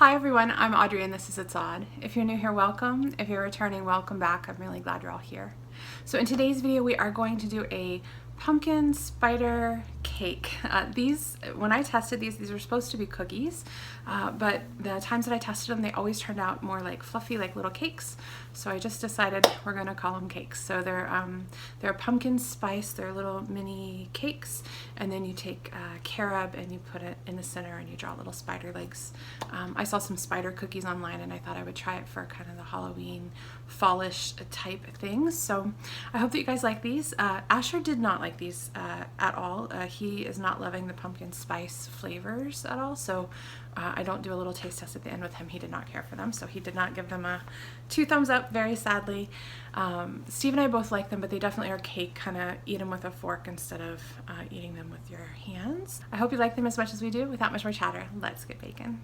Hi everyone, I'm Audrey and this is It's Odd. If you're new here, welcome. If you're returning, welcome back. I'm really glad you're all here. So in today's video, we are going to do a pumpkin spider cake. When I tested these were supposed to be cookies, but the times that I tested them, they always turned out more like fluffy, like little cakes. So I just decided we're gonna call them cakes. So they're pumpkin spice, they're little mini cakes, and then you take carob and you put it in the center and you draw little spider legs. I saw some spider cookies online and I thought I would try it for kind of the Halloween fallish type things. So I hope that you guys like these. Asher did not like these at all. He is not loving the pumpkin spice flavors at all, so I don't do a little taste test at the end with him. He did not care for them, so he did not give them a 2 thumbs up, very sadly. Steve and I both like them, but they definitely are cake. Kind of eat them with a fork instead of eating them with your hands. I hope you like them as much as we do. Without much more chatter, let's get baking.